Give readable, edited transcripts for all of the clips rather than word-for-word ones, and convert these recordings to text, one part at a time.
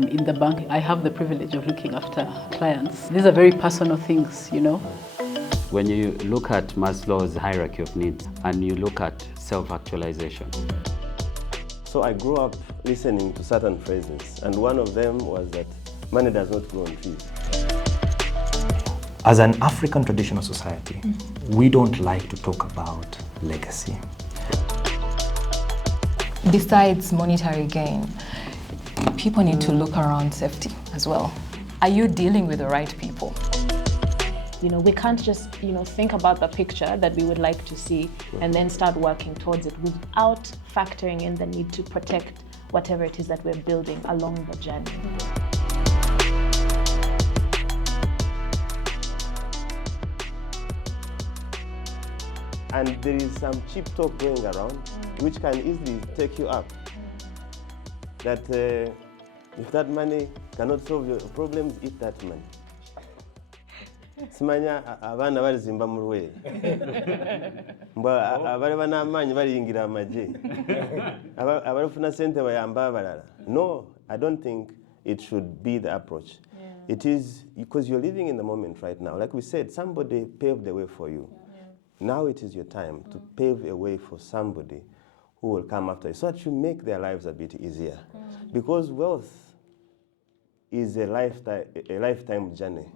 in the bank, I have the privilege of looking after clients. These are very personal things, you know. When you look at Maslow's hierarchy of needs and you look at self-actualization. So I grew up listening to certain phrases, and one of them was that money does not grow on trees. As an African traditional society, we don't like to talk about legacy. Besides monetary gain, people need to look around safety as well. Are you dealing with the right people? You know, we can't just, think about the picture that we would like to see and then start working towards it without factoring in the need to protect whatever it is that we're building along the journey. And there is some cheap talk going around which can easily take you up. That if that money cannot solve your problems, eat that money. Simanya abana barizimba mu rweye mba abari banamanyi bariyingira amaje abarufuna sente bayamba abalala. No, I don't think it should be the approach. It is because you're living in the moment right now. Like we said, somebody paved the way for you. Now it is your time to pave a way for somebody who will come after you, so that you make their lives a bit easier. Because wealth is a lifetime journey.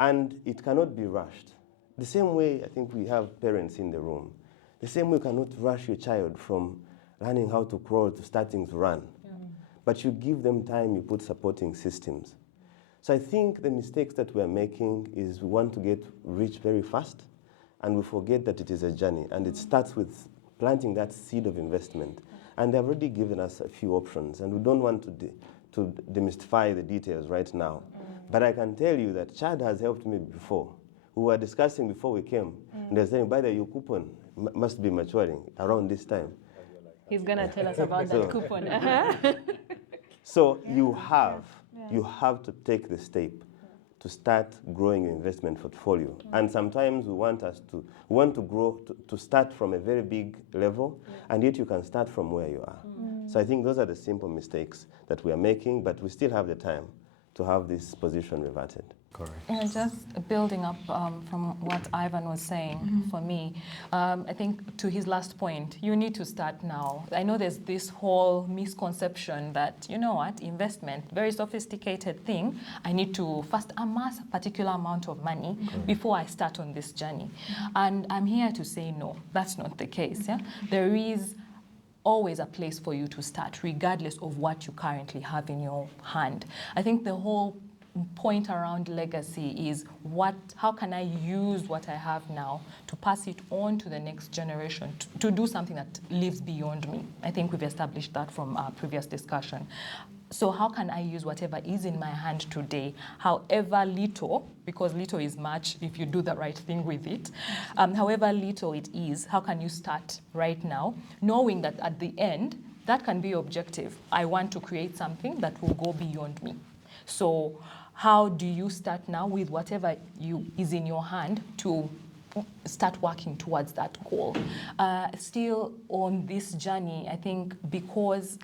And it cannot be rushed. The same way I think we have parents in the room, the same way you cannot rush your child from learning how to crawl to starting to run. But you give them time, you put supporting systems. So I think the mistakes that we're making is we want to get rich very fast, and we forget that it is a journey, and it starts with planting that seed of investment. And they've already given us a few options, and we don't want to demystify the details right now. But I can tell you that Chad has helped me before. We were discussing before we came, and they're saying, by the way, your coupon must be maturing around this time. He's going to tell us about that coupon. So you have to take the step to start growing your investment portfolio. And sometimes we want to grow, to start from a very big level, and yet you can start from where you are. So I think those are the simple mistakes that we are making, but we still have the time to have this position reverted. Correct. And just building up from what Ivan was saying, for me, I think to his last point, you need to start now. I know there's this whole misconception that, you know what, investment, very sophisticated thing. I need to first amass a particular amount of money before I start on this journey. And I'm here to say no, that's not the case. Yeah? There is always a place for you to start, regardless of what you currently have in your hand. I think the whole point around legacy is how can I use what I have now to pass it on to the next generation, to do something that lives beyond me. I think we've established that from our previous discussion. So how can I use whatever is in my hand today, however little, because little is much if you do the right thing with it, however little it is, how can you start right now, knowing that at the end, that can be your objective. I want to create something that will go beyond me. So how do you start now with whatever is in your hand to start working towards that goal? Still on this journey, I think because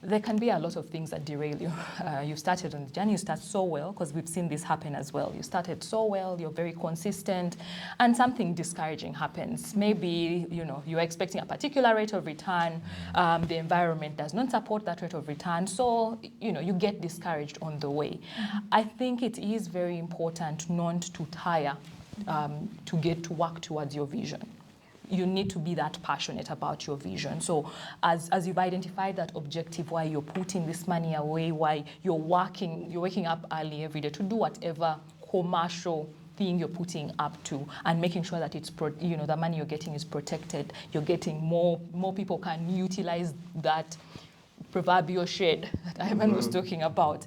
there can be a lot of things that derail you. You started on the journey, you start so well, because we've seen this happen as well. You started so well, you're very consistent, and something discouraging happens. Maybe, you're expecting a particular rate of return, the environment does not support that rate of return, so, you get discouraged on the way. I think it is very important not to tire to get to work towards your vision. You need to be that passionate about your vision. So as you've identified that objective, why you're putting this money away, why you're waking up early every day to do whatever commercial thing you're putting up to, and making sure that it's the money you're getting is protected. You're getting more people can utilize that proverbial shade that Ivan was talking about.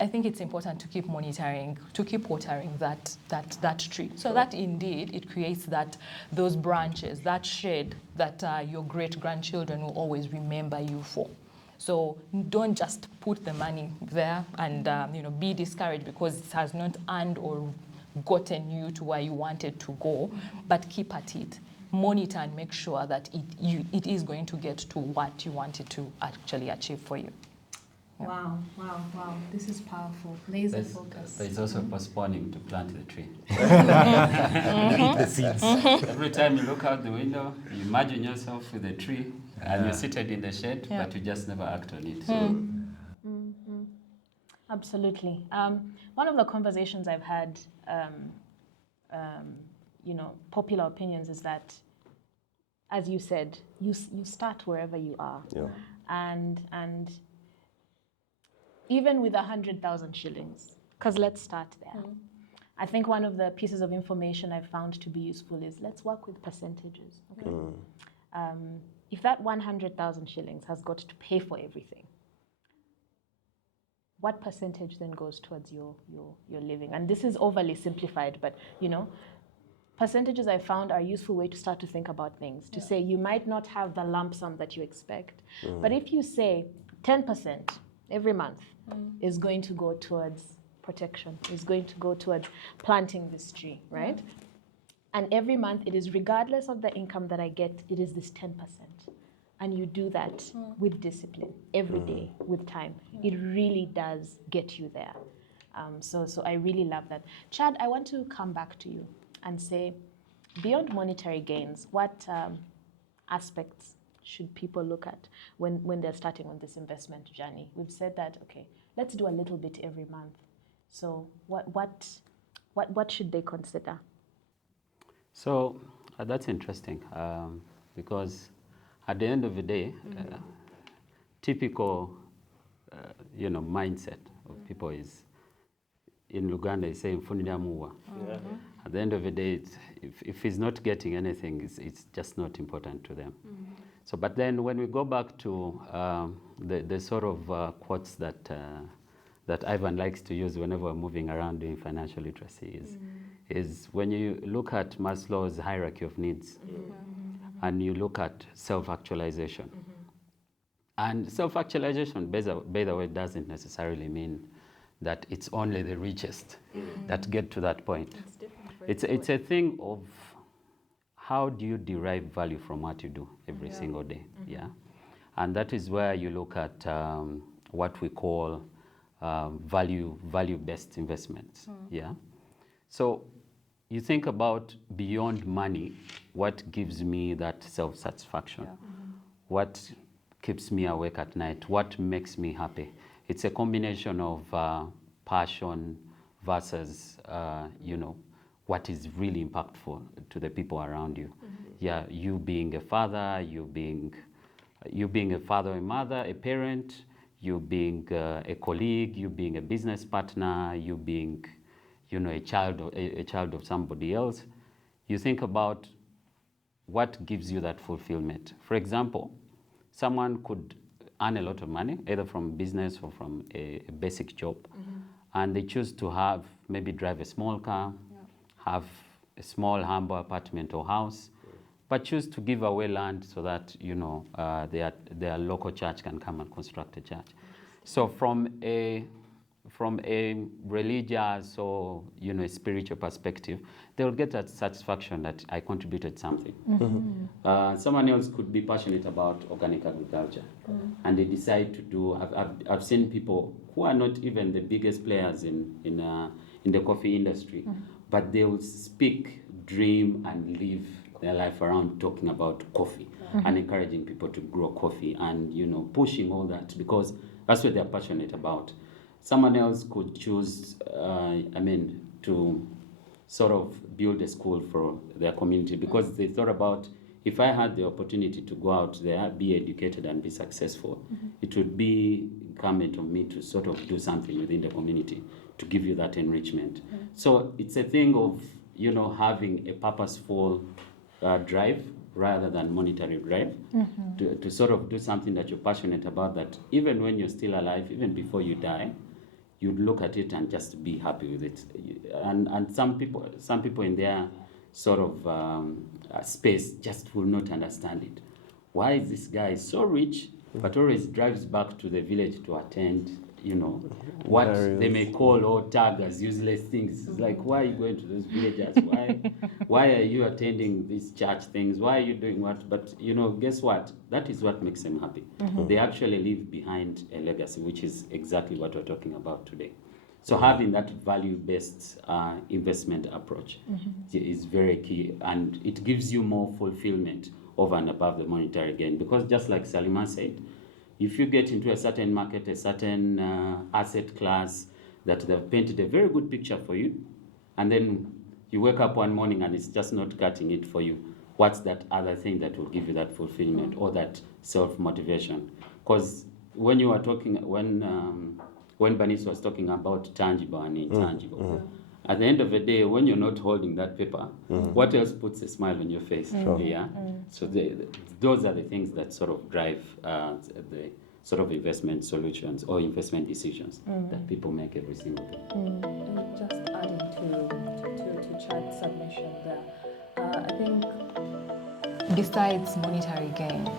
I think it's important to keep monitoring, to keep watering that tree, so that indeed it creates those branches, that shade that your great-grandchildren will always remember you for. So don't just put the money there and be discouraged because it has not earned or gotten you to where you wanted to go, but keep at it. monitor and make sure that it is going to get to what you want it to actually achieve for you. Wow. This is powerful. Laser focus. There's also postponing to plant the tree. The seeds. Every time you look out the window, you imagine yourself with a tree and you're seated in the shade, but you just never act on it. So. Absolutely. One of the conversations I've had, popular opinions is that, as you said, you start wherever you are, and even with 100,000 shillings, because let's start there. I think one of the pieces of information I've found to be useful is let's work with percentages. Okay? If that 100,000 shillings has got to pay for everything, what percentage then goes towards your living? And this is overly simplified, but percentages I found are a useful way to start to think about things. To say you might not have the lump sum that you expect, but if you say 10% every month is going to go towards protection, is going to go towards planting this tree, right? And every month it is, regardless of the income that I get, it is this 10%. And you do that with discipline every day, with time. It really does get you there. So I really love that. Chad, I want to come back to you and say, beyond monetary gains, what aspects should people look at when they're starting on this investment journey? We've said that, okay, let's do a little bit every month. So what should they consider? So that's interesting because at the end of the day, typical mindset of people is, in Luganda, they say mfunira muwa. At the end of the day, if he's not getting anything, it's just not important to them. So, but then when we go back to the sort of quotes that Ivan likes to use whenever we're moving around doing financial literacy is when you look at Maslow's hierarchy of needs and you look at self-actualization. And self-actualization, by the way, doesn't necessarily mean that it's only the richest that get to that point. It's a thing of how do you derive value from what you do every single day, And that is where you look at what we call value-based investments, So you think about beyond money, what gives me that self-satisfaction? What keeps me awake at night? What makes me happy? It's a combination of passion versus, what is really impactful to the people around you. You being a father, you being a father, a mother, a parent, you being a colleague, you being a business partner, you being, a child of somebody else. You think about what gives you that fulfillment. For example, someone could earn a lot of money, either from business or from a basic job, and they choose to maybe drive a small car, have a small, humble apartment or house, but choose to give away land so that, their local church can come and construct a church. So from a religious or, spiritual perspective, they will get that satisfaction that I contributed something. Someone else could be passionate about organic agriculture, and they decide to do, I've seen people who are not even the biggest players in the coffee industry, but they will speak, dream, and live their life around talking about coffee and encouraging people to grow coffee and, pushing all that because that's what they're passionate about. Someone else could choose, to sort of build a school for their community because they thought about, if I had the opportunity to go out there, be educated and be successful, it would be incumbent on me to sort of do something within the community to give you that enrichment. So it's a thing of, having a purposeful drive rather than monetary drive to sort of do something that you're passionate about, that even when you're still alive, even before you die, you'd look at it and just be happy with it. And some people in their sort of space just will not understand it. Why is this guy so rich but always drives back to the village to attend you know, what Various. they may call or tag as useless things. It's like, why are you going to those villages? Why are you attending these church things? Why are you doing what? But, you know, guess what? That is what makes them happy. They actually leave behind a legacy, which is exactly what we're talking about today. So having that value-based investment approach is very key, and it gives you more fulfillment over and above the monetary gain. Because just like Salima said, if you get into a certain market, a certain asset class that they've painted a very good picture for you, and then you wake up one morning and it's just not cutting it for you, what's that other thing that will give you that fulfillment or that self-motivation? Because when you were talking, when Bernice was talking about tangible and intangible, at the end of the day, when you're not holding that paper, what else puts a smile on your face? Yeah. So those are the things that sort of drive the sort of investment solutions or investment decisions that people make every single day. And just adding to Chad's submission there, I think besides monetary gain,